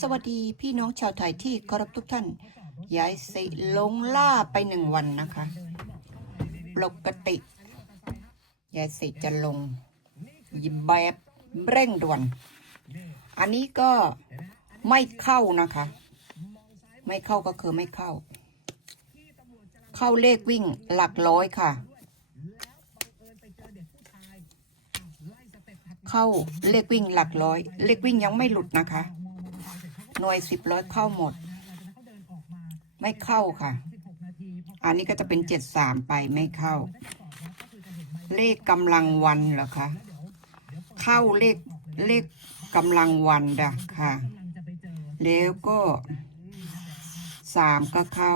สวัสดีพี่น้องชาวไทยที่เคารพทุกท่านยายสิลงล่าไปหนึ่งวันนะคะ ปกติยายสิจะลงแบบเร่งด่วน อันนี้ก็ไม่เข้านะคะ ไม่เข้าก็คือไม่เข้า เข้าเลขวิ่งหลักร้อยค่ะ เข้าเลขวิ่งหลักร้อย เลขวิ่งยังไม่หลุดนะคะ หน่วยสิบร้อยเข้าหมด ไม่เข้าค่ะ อันนี้ก็จะเป็นเจ็ดสามไปไม่เข้า เลขกำลังวันเหรอคะ เข้าเลขเลขกำลังวันดะค่ะ แล้วก็สามก็เข้า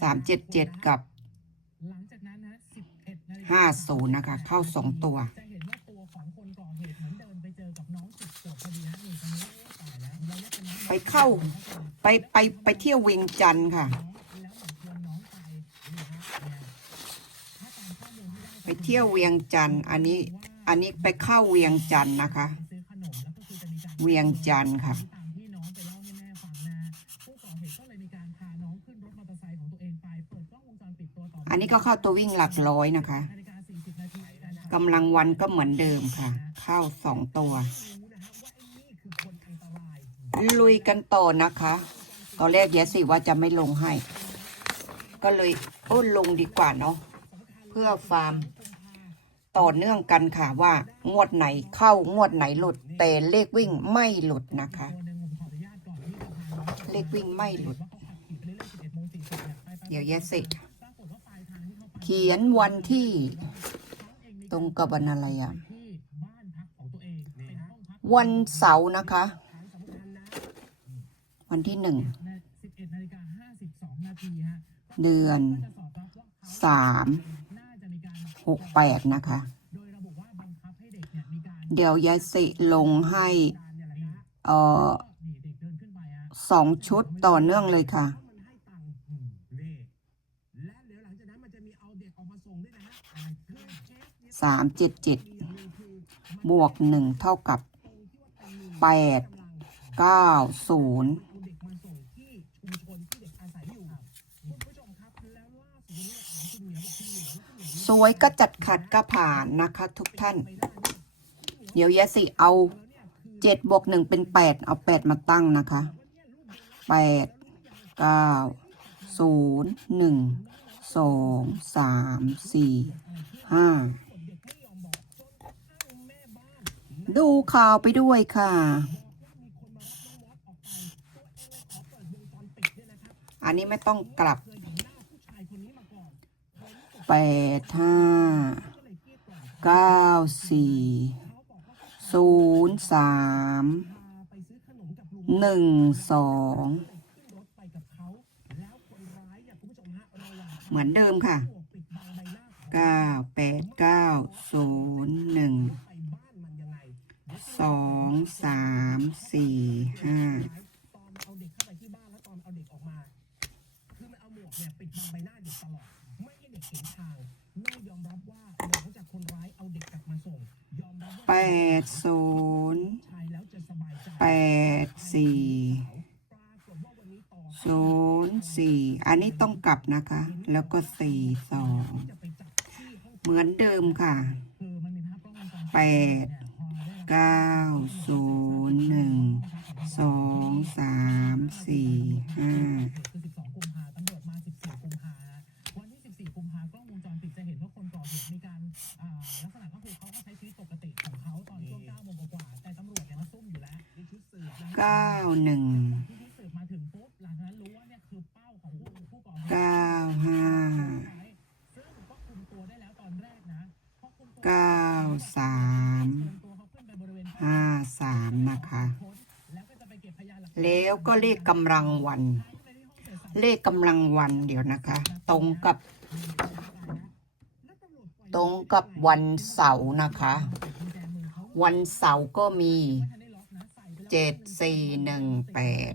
สามเจ็ดเจ็ดกับห้าศูนย์นะคะ เข้าสองตัว ไปเข้า ไปไปไปเที่ยวเวียงจันทร์ค่ะไปเที่ยวเวียงจันทร์อันนี้ อันนี้ไปเข้าเวียงจันทร์นะคะเวียงจันทร์ค่ะอันนี้ก็เข้าตัววิ่งหลักร้อยนะคะกำลังวันก็เหมือนเดิมค่ะเข้าสองตัว ลุยกันต่อนะคะ ตอนแรกเยสิว่าจะไม่ลงให้ ก็เลยโอ้ลงดีกว่าเนาะเพื่อฟาร์มต่อเนื่องกันค่ะว่างวดไหนเข้างวดไหนหลุด แต่เลขวิ่งไม่หลุดนะคะ เลขวิ่งไม่หลุด เดี๋ยวเยสิเขียนวันที่ตรงกับวันอะไรอะ วันเสาร์นะคะ วันที่หนึ่งเดือนสามหกแปดนะคะ เดี๋ยวยายสิลงให้เอ่อสองชุดต่อเนื่องเลยค่ะสามเจ็ดเจ็ดบวกหนึ่งเท่ากับ แปดเก้าศูนย์สวยก็จัดขัดก็ผ่านนะคะทุกท่าน เดี๋ยวยาสิเอาเจ็ดบวกหนึ่งเป็นแปดเอาแปดมาตั้งนะคะแปดเก้าศูนย์หนึ่งสองสามสี่ห้า ดูข่าวไปด้วยค่ะ อันนี้ไม่ต้องกลับแปดห้าเก้าสี่ศูนย์สามหนึ่งสองเหมือนเดิมค่ะเก้าแปดเก้าศูนย์หนึ่ง สองสามสี่ห้าแปดศูนย์แปดสี่ศูนย์สี่อันนี้ต้องกลับนะคะ แล้วก็สี่สองเหมือนเดิมค่ะแปด เก้าศูนย์หนึ่งสองสามสี่ห้าเก้าหนึ่ง เก้าห้า เก้าสาม ห้าสามนะคะ แล้วก็เลขกำลังวัน เลขกำลังวันเดี๋ยวนะคะ ตรงกับ ตรงกับวันเสาร์นะคะ วันเสาร์ก็มีเจ็ดสี่หนึ่งแปด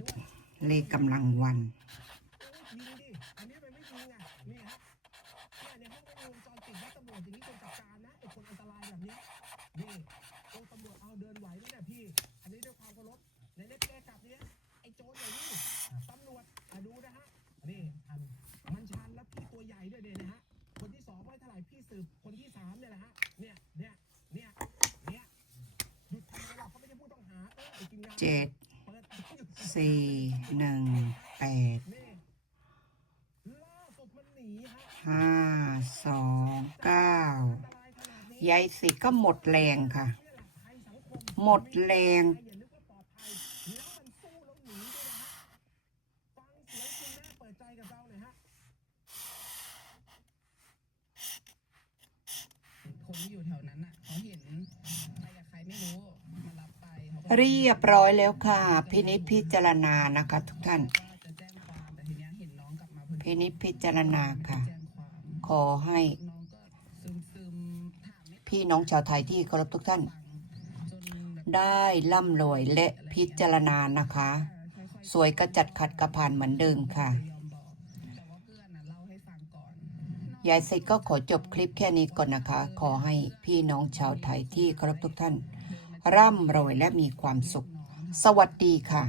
เลขกำลังวัน นี่โอ้ตำรวจเอาเดินไหวไหมเนี่ยพี่ เจ็ดสี่หนึ่งแปดห้าสองเก้ายายสิก็หมดแรงค่ะ หมดแรง คนที่อยู่แถวนั้นอะเขาเห็นไปกับใครไม่รู้มารับไป เรียบร้อยแล้วค่ะ พินิจพิจารณานะคะ ทุกท่าน พินิจพิจารณาค่ะ ขอให้ พี่น้องชาวไทยที่เคารพทุกท่าน ได้ร่ำรวยและพิจารณานะคะ สวยกระจัดขัดกระผ่านเหมือนเดิมค่ะยาเพื่อนน่ะเล่าให้ฟังก่อนยายสิก็ขอจบคลิปแค่นี้ก่อนนะคะ ขอให้พี่น้องชาวไทยที่เคารพทุกท่าน ร่ำรวยและมีความสุข สวัสดีค่ะ